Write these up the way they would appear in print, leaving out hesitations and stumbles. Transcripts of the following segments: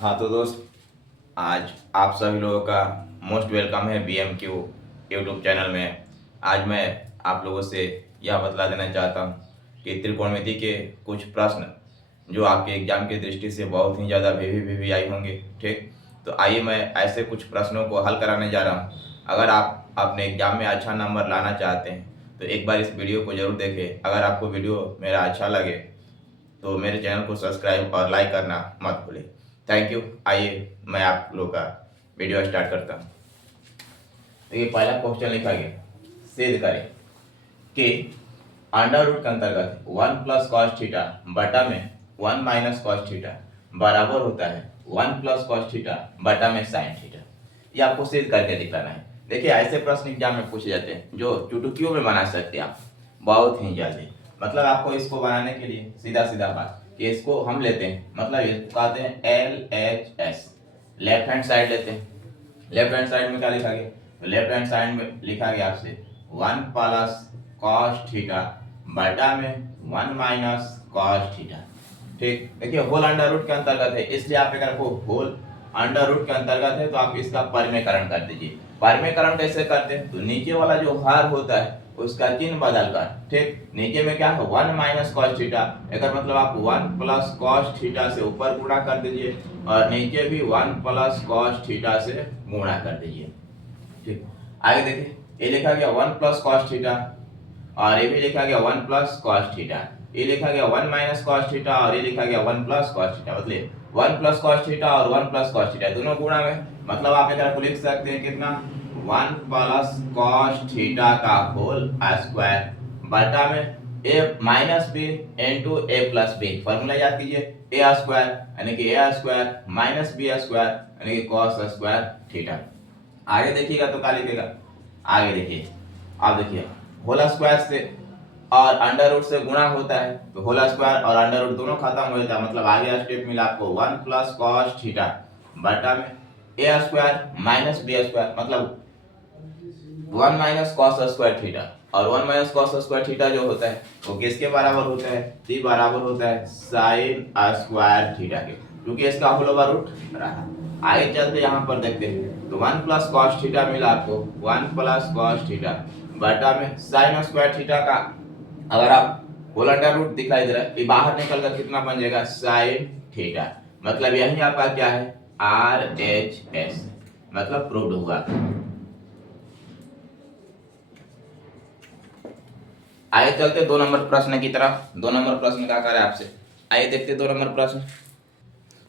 हाँ तो दोस्त, आज आप सभी लोगों का मोस्ट वेलकम है BMQ यूट्यूब चैनल में। आज मैं आप लोगों से यह बतला देना चाहता हूँ कि त्रिकोणमिति के कुछ प्रश्न जो आपके एग्जाम की दृष्टि से बहुत ही ज़्यादा वी आई होंगे। ठीक, तो आइए मैं ऐसे कुछ प्रश्नों को हल कराने जा रहा हूँ। अगर आप अपने एग्जाम में अच्छा नंबर लाना चाहते हैं तो एक बार इस वीडियो को ज़रूर देखें। अगर आपको वीडियो मेरा अच्छा लगे तो मेरे चैनल को सब्सक्राइब और लाइक करना मत भूलें। Thank you. आइए मैं आप लोग का वीडियो स्टार्ट करता हूँ। तो ये पहला क्वेश्चन लिखा गया, सिद्ध करें कि अंडर रूट के अंतर्गत 1 प्लस कॉस थीटा बटा में 1 माइनस कॉस थीटा बराबर होता है 1 प्लस कॉस थीटा बटा में साइन थीटा। ये आपको सिद्ध करके दिखाना है। देखिए, ऐसे प्रश्न एग्जाम में पूछे जाते हैं जो चुटकियों में बना सकते हैं आप, बहुत ही जल्दी। मतलब आपको इसको बनाने के लिए सीधा सीधा बात कि इसको हम लेते हैं, मतलब इसको कहते हैं LHS, लेफ्ट हैंड साइड लेते हैं। लेफ्ट हैंड साइड में क्या लिखा गया? तो लेफ्ट हैंड साइड में लिखा गया आपसे 1 प्लस कॉस थीटा बटा में 1 माइनस कॉस थीटा। ठीक, देखिए होल अंडर रूट के अंतर्गत है, इसलिए आप अगर को होल अंडर रूट के अंतर्गत है तो आप इसका परिमेयकरण कर दीजिए। परिमेयकरण कैसे करते हैं? तो नीचे वाला जो भार होता है उसका चिन्ह बदल कर, ठीक, नीचे में क्या है 1 माइनस कॉस थीटा, अगर मतलब आप 1 प्लस कॉस थीटा से ऊपर गुणा कर दीजिए और नीचे भी 1 प्लस कॉस थीटा से गुणा कर दीजिए। ठीक, आगे देखिए, ये लिखा गया 1 प्लस कॉस थीटा और ये भी लिखा गया 1 प्लस कॉस थीटा। ये लिखा गया 1 माइनस कॉस थीटा और ये लिखा गया 1 प्लस कॉस थीटा। मतलब 1 प्लस कॉस थीटा और 1 प्लस कॉस थीटा दोनों गुणा में, मतलब आप इधर को लिख सकते हैं कितना, 1 प्लस कॉस थीटा का होल स्क्वायर बटा में a minus b into a plus b. Formula याद कीजिए, a स्क्वायर यानी कि a square minus b square यानी कि कॉस स्क्वायर थीटा। आगे देखिएगा तो क्या लिखेगा, आगे देखिए, आप देखिए होल स्क्वायर से और अंडर रूट से गुणा होता है तो होल स्क्वायर और अंडर रूट दोनों खत्म हो जाता है, मतलब आगे स्टेप मिला आपको 1 प्लस कॉस थीटा बटा में ए स्क्वायर माइनस बी स्क्वायर, मतलब 1 माइनस कॉस स्क्वायर थीटा। और 1 माइनस कॉस स्क्वायर थीटा जो होता है वो किसके बराबर होता है? सी बराबर होता है साइन स्क्वायर थीटा के, क्योंकि इसका होल ओवर रूट रहा। आगे चलते यहाँ पर देखते हैं तो 1 प्लस कॉस थीटा मिला आपको 1 प्लस कॉस थीटा बटा में साइन स्क्वायर थीटा का, अगर आप होल अंडर रूट दिखाई दे रहा है, ये बाहर निकल कर कितना बन जाएगा? Sine theta. मतलब यही आपका क्या है? RHS, मतलब प्रूव्ड हुआ। आइए चलते 2 नंबर प्रश्न की तरफ। 2 नंबर प्रश्न क्या करे आपसे, आइए देखते 2 नंबर प्रश्न।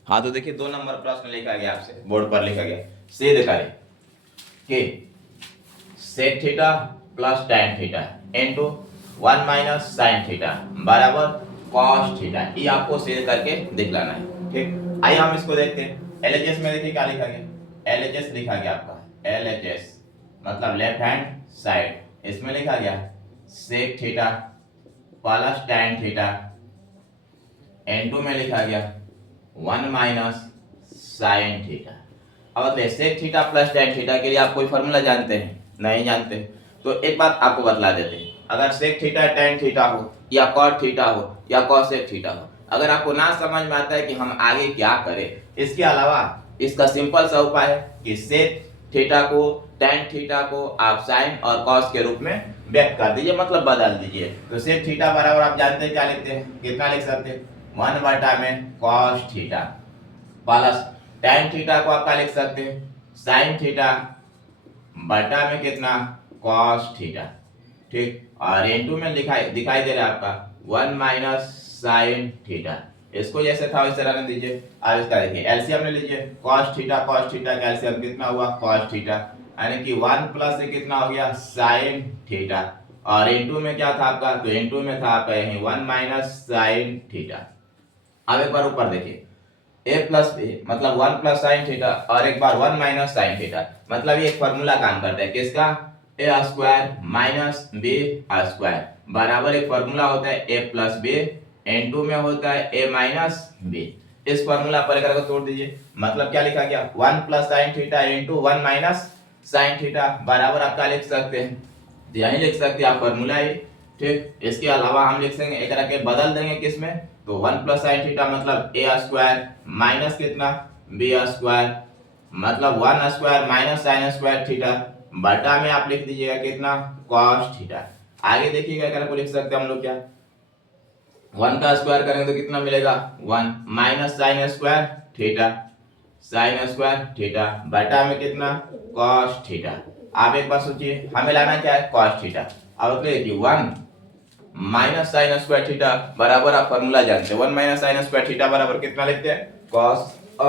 हाँ तो देखिए 2 नंबर प्रश्न लिखा गया आपसे, बोर्ड पर लिखा गया, सिद्ध करें कि sec theta plus tan theta into 1 minus sin theta बराबर cos थीटा। ये आपको सिद्ध करके दिखलाना है। ठीक, आइए हम इसको देखते हैं। LHS में देखिए क्या लिखा गया, LHS लिखा गया आपका LHS मतलब लेफ्ट हैंड साइड, इसमें लिखा गया sec theta plus tan theta n2 में लिखा गया 1 माइनस sin थीटा। अब sec theta plus tan theta के लिए आप कोई फॉर्मूला जानते हैं? नहीं जानते, तो एक बात आपको बतला देते हैं। अगर सेक थीटा tan थीटा हो या cot थीटा हो या cosec थीटा हो, अगर आपको ना समझ में आता है कि हम आगे क्या करें, इसके अलावा इसका सिंपल सा उपाय है कि सेक थीटा को tan थीटा को आप sin और cos के रूप में व्यक्त कर दीजिए, मतलब बदल दीजिए। तो सेक थीटा बराबर आप जानते हैं क्या लिखते हैं, कितना लिख सकते हैं? 1 बटा में cos theta plus tan theta को आप क्या लिख सकते हैं? sin थीटा बटा में कितना? cos theta. ठीक, और n2 में दिखाई दे रहा है आपका 1 माइनस sin थीटा। इसको जैसे था वैसे रहने दीजिए। अब इसका देखिए एलसीएम ले लीजिए, cos थीटा का एलसीएम कितना हुआ? cos थीटा, यानी कि 1 प्लस से कितना हो गया? sin theta. और n2 में क्या था आपका? तो n2 में था आपका यही 1 माइनस sin थीटा। अब एक बार ऊपर देखिए, a प्लस बी मतलब 1 प्लस साइन थीटा और एक बार 1 माइनस साइन थीटा, मतलब ये एक फॉर्मूला काम करता है किसका? a square minus b square बराबर एक फॉर्मूला होता है a प्लस बी, n2 में होता है a माइनस बी। इस फॉर्मूला पर अगर तोड़ दीजिए, मतलब क्या लिखा गया? 1 plus sine theta into 1 minus sine theta बराबर आप क्या लिख सकते हैं? यही लिख सकते हैं आप फॉर्मूला ही। ठीक, इसके अलावा हम लिख सकेंगे एक रख के बदल देंगे किसमें? तो 1 प्लस साइन थीटा मतलब a स्क्वायर माइनस कितना? बी स्क्वायर, मतलब 1 square minus sign square theta बटा में आप लिख दीजिएगा कितना कॉस थीटा। आगे देखिएगा क्या को लिख सकते हैं हम लोग, क्या 1 का स्क्वायर करेंगे तो कितना मिलेगा 1 minus sign square theta, sign square theta बटा में कितना कॉस थीटा। आप एक बार सोचिए हमें लाना क्या है कॉस थीटा। अब देखिए 1 माइनस साइन स्क्वायर थीटा बराबर, आप फॉर्मूला जानते हैं 1 माइनस साइन स्क्वायर थीटा बराबर कितना लिखते हैं कॉस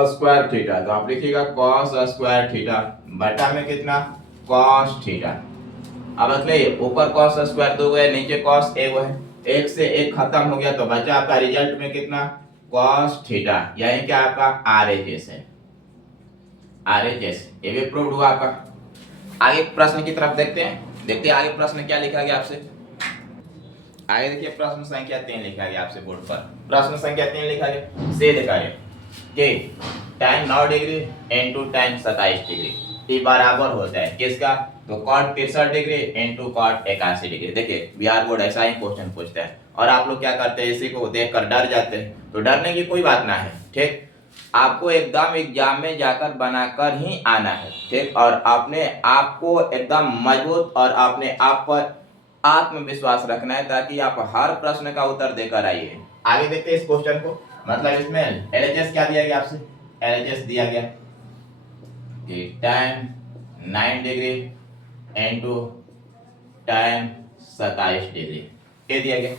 स्क्वायर थीटा। तो आप लिखिएगा कॉस स्क्वायर थीटा बटा में कितना कॉस थीटा। अब मतलब ऊपर कॉस स्क्वायर 2 है, नीचे कॉस एक है, एक से एक खत्म हो गया तो बचा आपका रिजल्ट में कितना कॉस थीटा, यानी कि आपका आरएचएस है, आरएचएस ये भी प्रूव हुआ आपका। आगे प्रश्न की तरफ देखते हैं आगे प्रश्न क्या लिखा गया आपसे। आगे देखिए प्रश्न संख्या 3 लिखा गया आपसे बोर्ड पर। प्रश्न संख्या 3 लिखा गया, सिद्ध करें कि tan 9 degree into tan 27 degree ये बराबर होता है किसका, तो cot 63 degree into cot 81 degree. देखिए बिहार बोर्ड ऐसा ही क्वेश्चन पूछता है और आप लोग क्या करते हैं इसी को देखकर डर जाते हैं, तो डरने की कोई बात ना है, ठीक। आपको एकदम एग्जाम में जाकर बनाकर ही आना है, ठीक। और अपने आप को एकदम मजबूत और अपने आप पर आत्मविश्वास रखना है ताकि आप हर प्रश्न का उत्तर देकर आइए। आगे देखते हैं इस क्वेश्चन को, मतलब इसमें एलएचएस क्या दिया गया आपसे, एलएचएस दिया गया कि tan 9 degree into tan 27 degree ये दिया गया।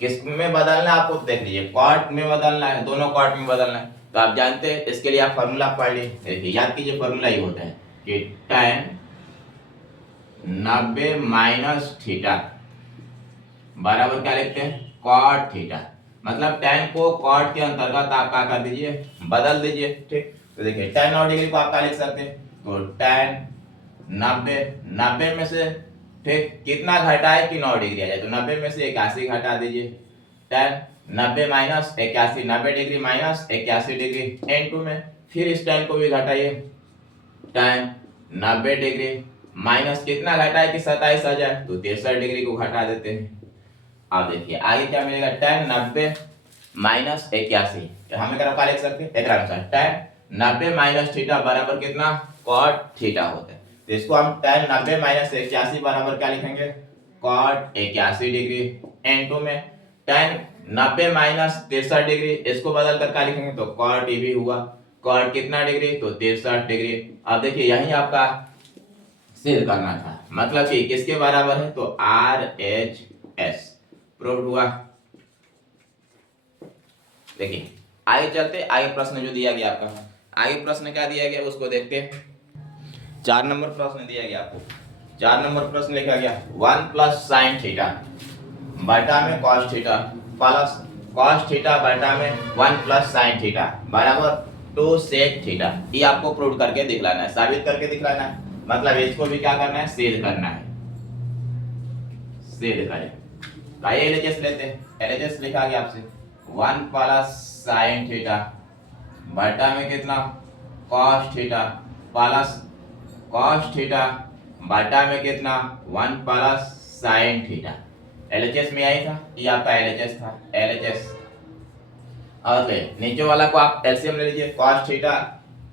किस में बदलना है आपको देख लीजिए, कॉट में बदलना है, दोनों कॉट में बदलना है। तो आप जानते हैं इसके लिए आप फॉर्मूला पढ़ लीजिए, देखिए याद कीजिए फॉर्मूला ये होता है कि tan 90 माइनस थीटा बराबर क्या लिखते हैं कॉट थीटा, मतलब tan को कॉट के अंतर्गत आप क्या कर दीजिए बदल दीजिए, ठीक। तो देखिए tan 9 डिग्री को आप क्या लिख सकते हैं, तो tan 90 में से ठीक कितना घटाए कि 9 डिग्री आ जाए, तो 90 में से 81 घटा दीजिए, tan 90 minus 81, 90 degree minus 81 degree into में फिर इस tan को भी घटाइए, tan 90 डिग्री माइनस कितना घटाए कि 27 आ जाए, तो 63 डिग्री को घटा देते हैं। अब देखिए आगे क्या मिलेगा, tan 90 माइनस 81 हमें क्या लिख सकते हैं एक अनुसार tan 90 माइनस थीटा बराबर कितना cot थीटा होता है, तो इसको हम tan 90 माइनस 81 बराबर क्या लिखेंगे cot 81 डिग्री इनटू में tan 90 माइनस 63 डिग्री, इसको बदल कर क्या लिखेंगे तो cot ये भी हुआ, cot कितना डिग्री तो 63 डिग्री। अब देखिए यही आपका सिद्ध करना था, मतलब कि किसके बराबर है तो RHS प्रूव हुआ। देखिए आगे चलते, आगे प्रश्न जो दिया गया आपका, आगे प्रश्न क्या दिया गया उसको देखते हैं। 4 नंबर प्रश्न दिया गया आपको, 4 नंबर प्रश्न लिखा गया 1 प्लस साइन थीटा बटा में cos theta plus cos theta बटा में 1 प्लस साइन थीटा बराबर 2 सेक थीटा, ये आपको प्रूव करके दिखलाना है, साबित करके दिखलाना है, मतलब इसको भी क्या करना है सिद्ध करना है, सिद्ध करें। आइए एलएचएस लेते हैं, एलएचएस लिखा गया आपसे 1 प्लस साइन थीटा बटा में कितना cos theta plus cos theta बटा में कितना 1 प्लस साइन थीटा। एलएचएस में आई था, ये आपका एलएचएस था, एलएचएस। और नीचे वाला को आप एलसीएम ले लीजिए कॉस थीटा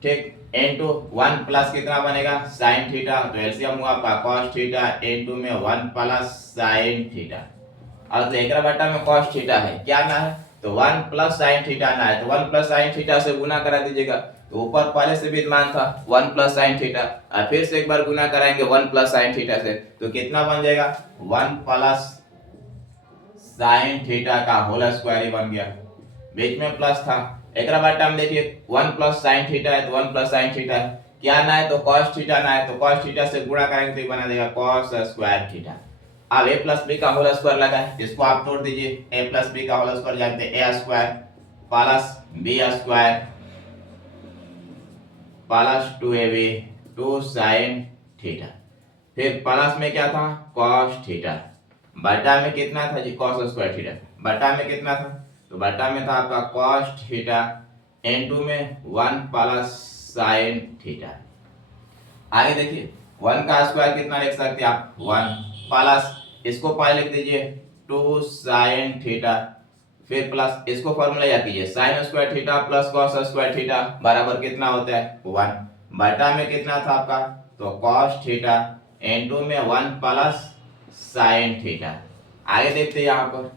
ठीक इनटू 1 प्लस कितना बनेगा साइन थीटा, तो एलसीएम हुआ आपका कॉस थीटा इनटू में 1 प्लस साइन थीटा। और एक बटा में कॉस थीटा है, क्या ना है तो 1 प्लस साइन थीटा ना है, तो 1 प्लस साइन थीटा से गुना करा दीजिएगा, तो ऊपर पहले से विद्यमान था 1 प्लस साइन थीटा, और फिर से एक बार गुना कराएंगे 1 प्लस साइन थीटा से, तो कितना बन जाएगा 1 प्लस साइन थीटा का होल स्क्वायर ही बन गया, बीच में प्लस था। एक बटा में देखिए 1 प्लस साइन थीटा है तो 1 प्लस साइन थीटा है, क्या ना है तो कॉस थीटा ना है, तो कॉस थीटा से गुणा करेंगे तो ये बना देगा कॉस स्क्वायर थीटा। अब a प्लस बी का होल स्क्वायर लगा है, इसको आप तोड़ दीजिए, a प्लस बी का होल स्क्वायर जानते हैं a square plus b square plus 2ab 2 sine theta, फिर प्लस में क्या था कॉस थीटा, बटा में कितना था जी कॉस स्क्वायर थीटा, बटा में कितना था तो बटा में था आपका कॉस थीटा इनटू में 1 प्लस साइन थीटा। आगे देखिए 1 का स्क्वायर कितना लिख सकते हैं आप 1 प्लस इसको पहले लिख दीजिए 2 साइन थीटा फिर प्लस इसको फॉर्मूला याद कीजिए, sign square theta plus cos square theta बराबर कितना होता है 1, बटा में कितना था आपका तो कॉस थीटा इनटू में 1 प्लस साइन थीटा। आगे देखते हैं यहाँ पर,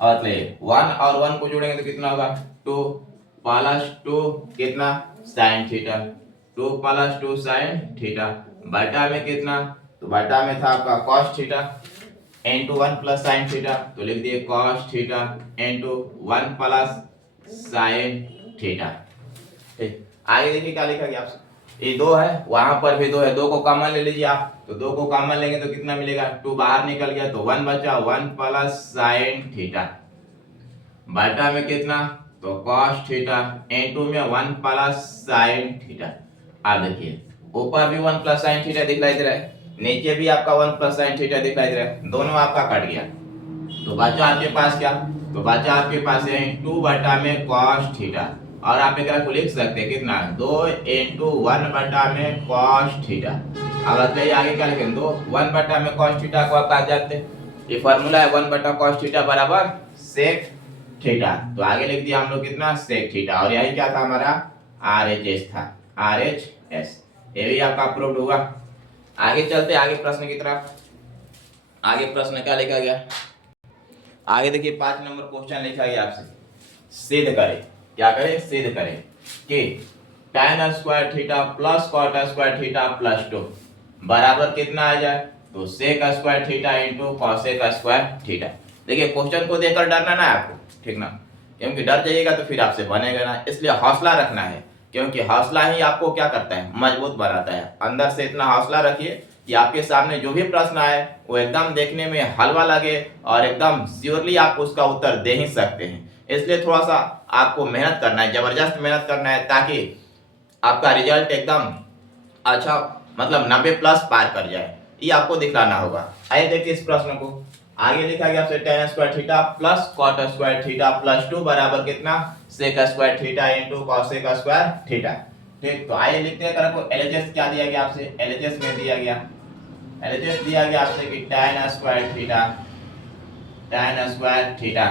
और ले 1 और 1 को जोड़ेंगे तो कितना होगा 2 प्लस 2 कितना sine theta, 2 plus 2 sine theta बटा में कितना तो बटा में था आपका cos theta into 1 plus sine theta, तो लिख दिए cos theta into 1 plus sine theta. ठीक, आगे देखिए क्या लिखा गया आपसे, ये 2 है, वहां पर भी 2 है, 2 को कॉमन ले लीजिए आप, तो 2 को कॉमन लेंगे तो कितना मिलेगा 2 बाहर निकल गया तो 1 बचा 1 प्लस साइन थीटा बटा में कितना तो cos थीटा इंटू में 1 प्लस साइन थीटा। आप देखिए ऊपर भी 1 प्लस साइन थीटा दिखलाई दे रहा है, नीचे भी आपका 1 प्लस साइन थीटा दिखलाई दे रहा है, दोनों आपका कट गया, तो बचा आपके पास क्या तो बचा आपके पास है 2 बटा में cos थीटा, और आप एक को लिख सकते हैं कितना 2 इंटू 1 बटा में cos थीटा। अब बताइए आगे क्या लिखेंगे 2 1 बटा में cos थीटा को आप जानते हैं, ये फार्मूला है 1 बटा cos थीटा बराबर sec थीटा, तो आगे लिख दिया हम लोग कितना sec थीटा, और यही क्या था हमारा RHS था, RHS, ये भी आपका अप्रूव्ड हुआ। आगे चलते आगे प्रश्न की तरफ, आगे प्रश्न क्या लिखा गया, आगे देखिए 5 नंबर क्वेश्चन लिखा गया आपसे, सिद्ध करें, क्या करें सिद्ध करें कि tan square theta plus cot square theta plus 2 बराबर कितना आ जाए तो sec square theta into cosec square theta. देखिए क्वेश्चन को देखकर डरना ना आपको, ठीक ना, क्योंकि डर जाइएगा तो फिर आपसे बनेगा ना, इसलिए हौसला रखना है, क्योंकि हौसला ही आपको क्या करता है मजबूत बनाता है। अंदर से इतना हौसला रखिए कि आपके सामने जो भी प्रश्न आए वो एकदम देखने में हलवा लगे और एकदम श्योरली आप उसका उत्तर दे ही सकते हैं। इसलिए थोड़ा सा आपको मेहनत करना है, जबरदस्त मेहनत करना है, ताकि आपका रिजल्ट एकदम अच्छा मतलब 90 प्लस पार कर जाए, ये आपको दिखलाना होगा। आइए देखिए इस प्रश्न को, आगे लिखा गया आपसे tan square theta plus cot square theta plus 2 बराबर कितना sec square theta into cosec square theta. ठीक, तो आइए लिखते हैं को LHS क्या दिया गया आपसे, LHS में दिया गया LHS दिया गया आपसे कि tan स्क्वायर थीटा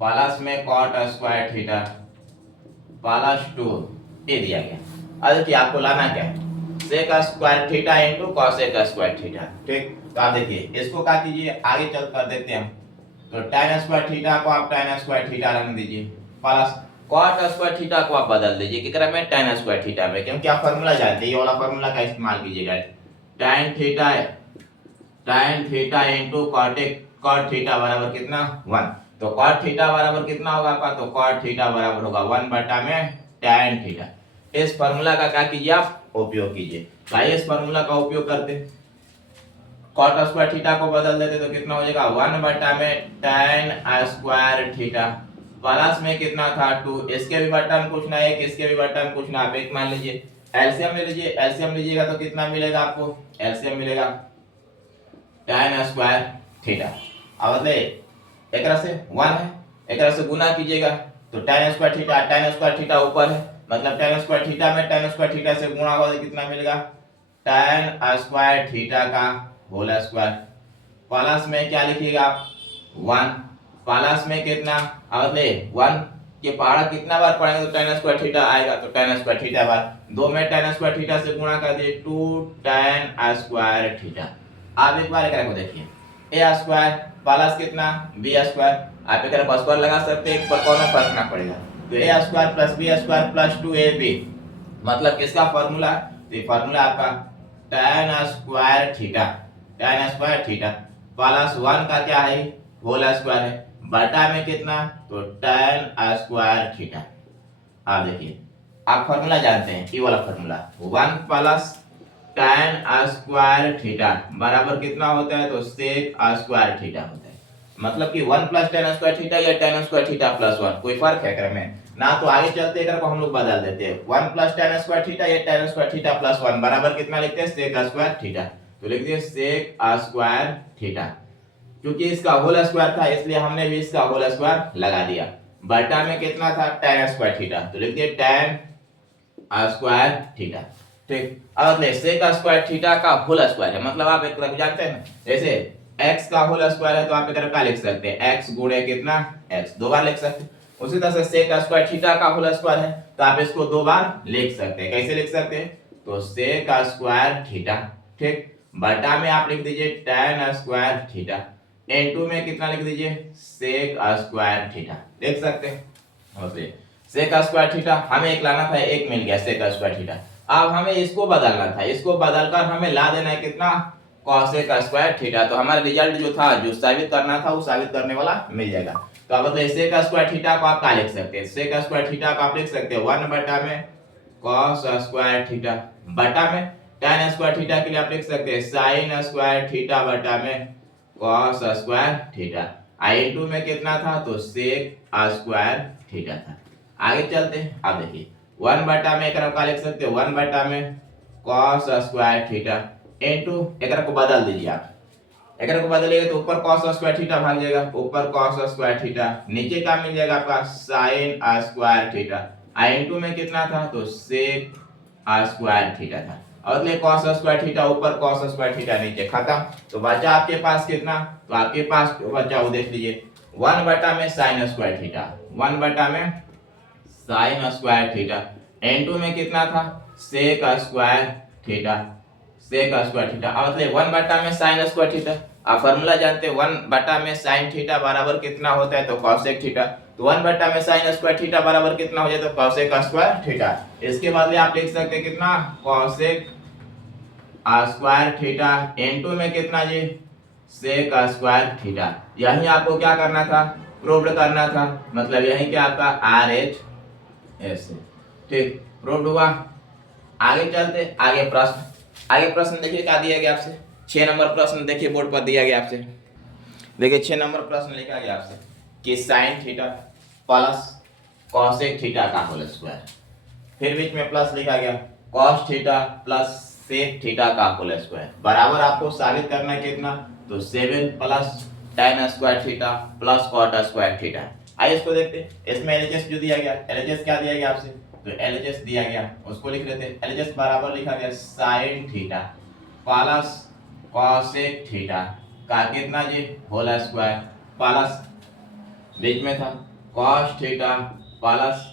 प्लस में cot स्क्वायर थीटा प्लस 2 ये दिया गया। अब देखिए आपको लाना क्या है sec square theta into cosec square theta. ठीक, तो आप देखिए इसको क्या कीजिए आगे चल कर देखते हैं हम, तो tan स्क्वायर थीटा को आप tan स्क्वायर थीटा रख दीजिए प्लस cot स्क्वायर थीटा को आप बदल दीजिए कितना में tan स्क्वायर थीटा में, क्योंकि आप फार्मूला जानते हैं, ये वाला फार्मूला का इस्तेमाल कीजिएगा। tan theta into cot theta बराबर कितना 1, तो cot थीटा बराबर कितना होगा आपका तो cot थीटा बराबर होगा 1 बटा में tan थीटा। इस फार्मूला का क्या कीजिए आप उपयोग कीजिए, आइए इस फार्मूला का उपयोग करते, cot स्क्वायर थीटा को बदल देते तो कितना हो जाएगा 1 बटा में tan स्क्वायर थीटा प्लस में कितना था 2, इसके भी बटा में पूछना है, इसके भी बटा में पूछना, आप एक मान लीजिए एलसीएम ले लीजिए, एलसीएम लीजिएगा तो कितना मिलेगा आपको, एलसीएम मिलेगा tan स्क्वायर थीटा, अब एक से 1 है, एक से गुना कीजिएगा तो tan स्क्वायर थीटा ऊपर है, मतलब tan स्क्वायर थीटा में tan स्क्वायर थीटा से गुणा होगा तो कितना मिलेगा tan स्क्वायर थीटा का होल स्क्वायर प्लस में क्या लिखिएगा आप 1 प्लस में कितना, अब 1 के पहाड़ा कितना बार पढ़ेंगे तो tan स्क्वायर थीटा आएगा, तो tan स्क्वायर थीटा बार 2 में tan स्क्वायर थीटा से गुणा कर दिए 2 tan स्क्वायर थीटा। आप एक बार एक को देखिए a स्क्वायर प्लस कितना b स्क्वायर, आप एक पर स्क्वायर लगा सकते हैं, पर कौन फर्क ना पड़ेगा, तो a square plus b square plus 2ab मतलब किसका फार्मूला, तो ये फार्मूला आपका tan स्क्वायर थीटा प्लस 1 का क्या है होल स्क्वायर है बटा में कितना तो tan स्क्वायर थीटा। आप देखिए आप फार्मूला जानते हैं, ये वाला formula 1 plus tan square theta बराबर कितना होता है तो sec स्क्वायर थीटा होता है, मतलब कि 1 प्लस tan स्क्वायर थीटा या tan स्क्वायर थीटा प्लस 1 कोई फर्क है कर में ना, तो आगे चलते कर को हम लोग बदल देते हैं 1 प्लस tan स्क्वायर थीटा या tan स्क्वायर थीटा प्लस 1 बराबर कितना लिखते हैं sec स्क्वायर थीटा, तो लिख दिए sec स्क्वायर थीटा, क्योंकि इसका होल स्क्वायर था इसलिए हमने भी इसका होल स्क्वायर लगा दिया, बटा में कितना था tan स्क्वायर थीटा, तो लिख दिए tan स्क्वायर थीटा। ठीक, अब sec स्क्वायर थीटा का होल स्क्वायर है, मतलब आप एक तरफ जानते हैं ना, जैसे x का होल स्क्वायर है तो आप इधर क्या लिख सकते हैं, x गुणे कितना x, दो बार लिख सकते हैं। उसी तरह से sec स्क्वायर थीटा का होल स्क्वायर है तो आप इसको दो बार लिख सकते हैं। कैसे लिख सकते हैं, तो sec स्क्वायर थीटा, ठीक, बटा में आप लिख दीजिए tan स्क्वायर थीटा, n2 में कितना लिख दीजिए sec स्क्वायर थीटा, देख सकते हैं। सेक स्क्वायर थीटा हमें एक लाना था, एक मिल गया सेक स्क्वायर थीटा। अब हमें इसको बदलना था, इसको बदलकर हमें ला देना है कितना कॉसेक स्क्वायर थीटा। तो हमारा रिजल्ट जो था, जो साबित करना था, वो साबित करने वाला मिल जाएगा। तो अब बताइए सेक स्क्वायर थीटा को आप क्या लिख सकते हैं, सेक स्क्वायर थीटा को आप लिख सकते हैं 1 बटा में कॉस स्क्वायर थीटा बटा में tan स्क्वायर थीटा के लिए आप लिख सकते हैं साइन स्क्वायर थीटा बटा में कॉस स्क्वायर थीटा। i2 में कितना था, तो सेक स्क्वायर थीटा था। आगे चलते हैं, अब देखिए 1 बटा में एक का लिख सकते हो 1 बटा में कॉस स्क्वायर थीटा इनटू एक को बदल दीजिए आप, एक को बदलिएगा तो ऊपर कॉस स्क्वायर थीटा भाग जाएगा, ऊपर कॉस स्क्वायर थीटा, नीचे क्या मिल जाएगा आपका साइन स्क्वायर थीटा। i2 में कितना था, तो सेक स्क्वायर थीटा था। और ले cos स्क्वायर थीटा ऊपर cos स्क्वायर थीटा नीचे, खत्म। तो बचा आपके पास कितना, तो आपके पास बचा वो देख लीजिए 1 बटा में साइन स्क्वायर थीटा, 1 बटा में साइन स्क्वायर थीटा, n2 में कितना था sec square theta, sec square theta. अब मतलब 1 बटा में साइन स्क्वायर थीटा, आप फार्मूला जानते हैं 1 बटा में साइन थीटा बराबर कितना होता है, तो कॉसेक थीटा। तो 1 बटा में साइन स्क्वायर थीटा बराबर कितना हो जाए, तो कॉसेक स्क्वायर थीटा। इसके बदले आप लिख सकते हैं कितना कॉसेक स्क्वायर थीटा, n2 में कितना जी सेक स्क्वायर थीटा। यही आपको क्या करना था, प्रूव करना था, मतलब यही क्या आपका RH ऐसे, ठीक, प्रूव हुआ। आगे चलते, आगे प्रश्न देखिए क्या दिया गया आपसे, 6 नंबर प्रश्न देखिए बोर्ड पर दिया गया आपसे। देखिए 6 नंबर प्रश्न लिखा गया आपसे कि sine theta plus cosec theta का होल स्क्वायर, फिर बीच में प्लस लिखा गया cos theta plus sec theta का होल स्क्वायर बराबर आपको साबित करना है कितना, तो 7 plus tan square theta plus cot square theta. आइए इसको देखते हैं। इसमें LHS जो दिया गया, LHS क्या दिया गया आपसे, तो LHS दिया गया, उसको लिख लेते हैं। LHS बराबर लिखा गया sine theta plus cosec theta का कितना जी होल स्क्वायर प्लस बीच में था cos theta plus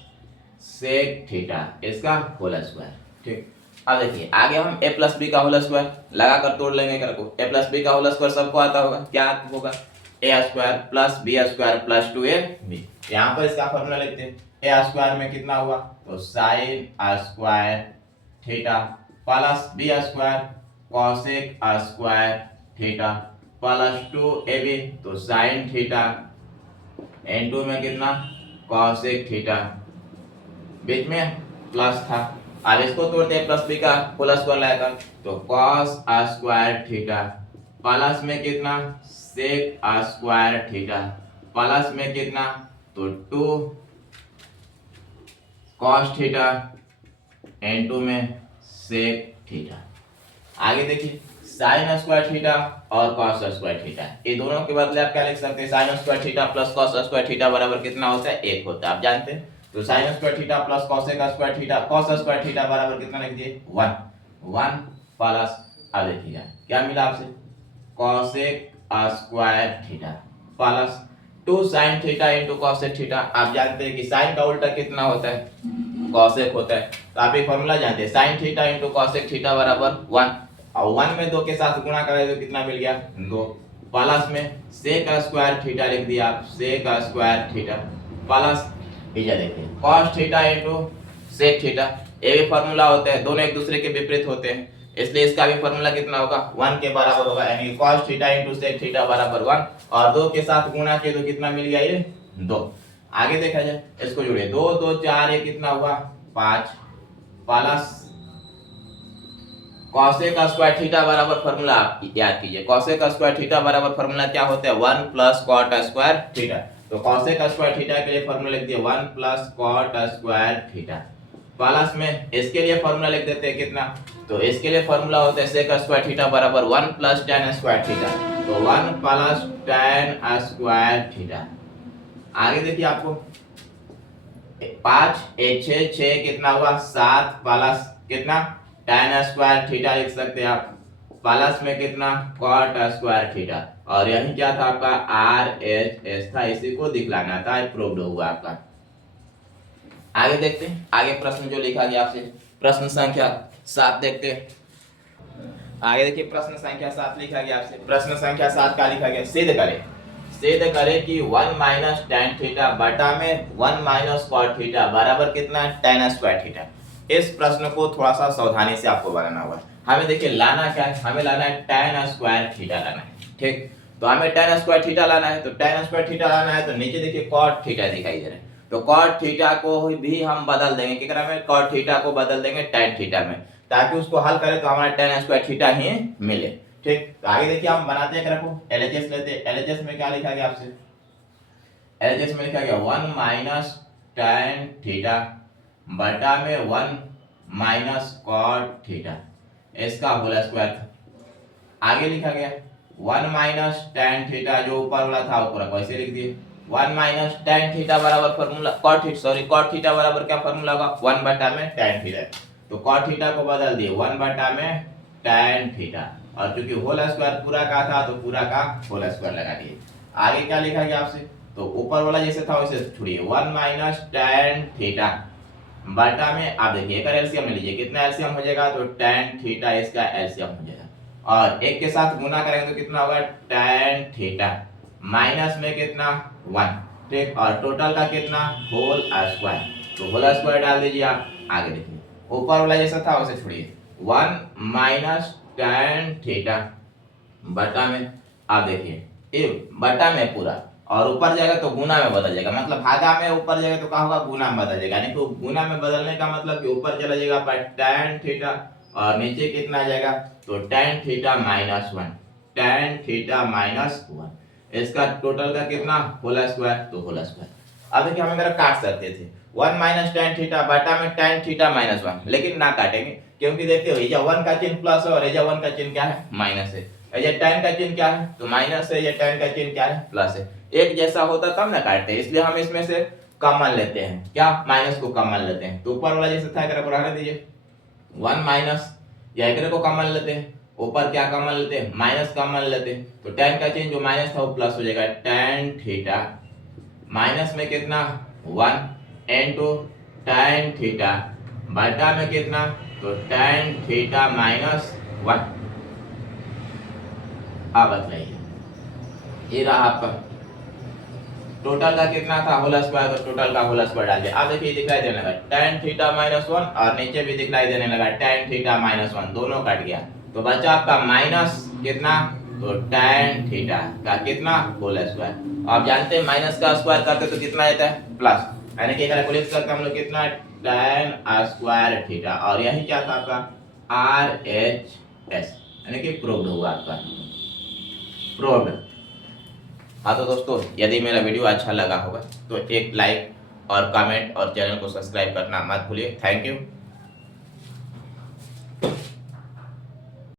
sec theta इसका होल स्क्वायर, ठीक। अब देखिए आगे हम a प्लस बी का होल स्क्वायर लगाकर तोड़ लेंगे कर को। a प्लस बी का होल स्क्वायर सबको आता होगा, क्या होगा a square plus b square plus 2ab। यहाँ पर इसका फॉर्मूला लिखते हैं, a स्क्वायर में कितना हुआ, तो sine square theta plus b square cosec square theta plus 2ab, तो साइन थीटा, n2 में कितना कॉसेक थीटा, बीच में प्लस था। अब इसको तोड़ते हैं, प्लस बी का होल स्क्वायर लाएगा तो cos स्क्वायर थीटा प्लस में कितना सेक स्क्वायर थीटा प्लस में कितना, तो 2 cos थीटा n2 में सेक थीटा। आगे देखिए साइन स्क्वायर थीटा और cos स्क्वायर थीटा, ये दोनों के बदले आप क्या लिख सकते हैं, sine square theta plus cos square theta बराबर कितना होता है, 1 होता है, आप जानते हैं। तो sine square theta plus cosec square theta, cos square theta बराबर कितना लिख दिए 1 प्लस, अब देखिएगा क्या मिला आपसे cosec square theta plus 2 sin theta into cosec theta. आप जानते हैं कि साइन का उल्टा कितना होता है, कॉसेक होता है। तो आप एक फॉर्मूला जानते हैं sin theta into cosec theta बराबर 1, और 1 में 2 के साथ गुणा करें तो कितना मिल गया 2, प्लस में सेक स्क्वायर थीटा लिख दिया आप, सेक स्क्वायर थीटा प्लस ये देखिए cos theta into sec theta, ये भी फार्मूला होता है, दोनों एक दूसरे के विपरीत होते हैं, इसलिए इसका भी फार्मूला कितना होगा 1 के बराबर होगा, यानी cos theta into sec theta बराबर 1, और 2 के साथ गुणा किए तो कितना मिल गया ये 2। आगे देखा जाए, इसको जोड़िए 2 2 4 ये कितना हुआ 5 प्लस cosec स्क्वायर थीटा बराबर फार्मूला याद कीजिए, cosec स्क्वायर थीटा बराबर फार्मूला क्या होता है 1 प्लस cot स्क्वायर थीटा। तो cosec स्क्वायर थीटा के लिए फार्मूला लिख दिए 1 plus cot square theta, plus में इसके लिए फार्मूला लिख देते हैं कितना, तो इसके लिए फार्मूला होता है sec स्क्वायर थीटा बराबर 1 प्लस tan स्क्वायर थीटा, तो 1 प्लस tan स्क्वायर थीटा। आगे देखिए आपको 5 1 6 6 कितना हुआ 7 प्लस कितना tan स्क्वायर थीटा लिख सकते हैं आप, प्लस में कितना cot स्क्वायर थीटा, और यही क्या था आपका RHS था, इसी को दिखलाना था, प्रूव्ड हुआ आपका। आगे देखते हैं, आगे प्रश्न जो लिखा गया आपसे, प्रश्न संख्या 7 देखते हैं। आगे देखिए प्रश्न संख्या 7 लिखा गया आपसे। प्रश्न संख्या 7 का लिखा गया, सिद्ध करे कि 1 माइनस tan थीटा बटा में 1 माइनस cot थीटा बराबर कितना है, tan स्क्वायर थीटा। इस प्रश्न को थोड़ा सा सावधानी से आपको बनाना होगा। हमें देखिए लाना क्या है, हमें लाना है tan स्क्वायर थीटा लाना है, ठीक। तो हमें tan स्क्वायर थीटा लाना है, तो tan स्क्वायर थीटा लाना है, तो नीचे देखिए cot थीटा दिखाई दे रहा है, तो cot थीटा को भी हम बदल देंगे, कितना में, cot थीटा को बदल देंगे tan थीटा में, ताकि उसको हल करें तो हमारा tan स्क्वायर थीटा ही मिले, ठीक। तो आगे देखिए हम बनाते हैं ग्राफ, एलएचएस लेते हैं। एलएचएस में क्या लिखा गया आपसे, एलएचएस में लिखा गया 1 माइनस tan थीटा बटा में 1 माइनस cot थीटा, इसका होल स्क्वायर। आगे लिखा गया 1 माइनस tan थीटा, जो ऊपर वाला था ऊपर कैसे लिख दिए, 1 माइनस tan थीटा बराबर फार्मूला cot थीटा बराबर क्या फार्मूला होगा, 1 बटा में tan थीटा, तो cot थीटा को बदल दिए 1 बटा में tan थीटा, और क्योंकि होल स्क्वायर पूरा का था तो पूरा का होल स्क्वायर लगा दिए। आगे क्या लिखा गया आपसे, तो ऊपर वाला जैसे था वैसे छोड़िए, 1 माइनस tan थीटा बटा में, आप देखिए एक एलसीएम ले लीजिए, कितना एलसीएम हो जाएगा, तो tan थीटा इसका एलसीएम हो जाएगा, और एक के साथ गुना करेंगे तो कितना होगा, tan थीटा माइनस में कितना 1, ठीक, और टोटल का कितना होल स्क्वायर, तो होल स्क्वायर डाल दीजिए आप। आगे देखिए ऊपर वाला जैसा था वैसे छोड़िए, 1 माइनस tan थीटा बटा में, आप देखिए ये बटा में पूरा, और ऊपर जाएगा तो गुना में बदल जाएगा, मतलब भागा में ऊपर जाएगा तो क्या होगा, गुना में बदल जाएगा, यानी कि गुना में बदलने का मतलब कि ऊपर चला जाएगा पर tan थीटा, और नीचे कितना आ जाएगा, तो tan theta minus 1, tan theta minus 1, इसका टोटल का कितना होल स्क्वायर, तो होल स्क्वायर। अब देखिए हम अगर काट सकते थे 1 माइनस tan थीटा बटा में tan थीटा माइनस 1, लेकिन ना काटेंगे, क्योंकि देखते हो ये 1 का चिन्ह प्लस है और ये 1 का चिन्ह क्या है, माइनस है, ये tan का चिन्ह क्या है, तो माइनस है, ये tan का चिन्ह क्या है, प्लस है, एक जैसा होता तब ना काटते, इसलिए हम इसमें से कॉमन लेते हैं, क्या, माइनस को कॉमन लेते हैं, तो ऊपर वाला जैसे था एकरा को रहने दीजिए 1 माइनस, या एकरे को कॉमन लेते हैं, ऊपर क्या कॉमन लेते हैं, माइनस कॉमन लेते हैं, तो tan का चिन्ह जो माइनस था वो प्लस हो जाएगा, tan थीटा माइनस में कितना 1 इनटू tan थीटा बटा में कितना, तो tan थीटा माइनस 1। अब बताइए ये रहा आपका टोटल का कितना था होल स्क्वायर, तो टोटल का होल स्क्वायर डाल दिया। अब देखिए दिखलाई देने लगा tan थीटा माइनस 1, और नीचे भी दिखलाई देने लगा tan थीटा माइनस 1, दोनों कट गया, तो बचा आपका माइनस कितना, तो tan थीटा का कितना होल स्क्वायर। आप जानते हैं माइनस का स्क्वायर करते तो कितना आता है, प्लस, यानी कि कैलकुलेट करके हम लोग कितना tan स्क्वायर थीटा, और यही क्या था आपका RHS, यानी कि प्रूव्ड हुआ आपका, प्रूव्ड। हाँ तो दोस्तों यदि मेरा वीडियो अच्छा लगा होगा तो एक लाइक और कमेंट और चैनल को सब्सक्राइब करना मत भूलिए। Thank you.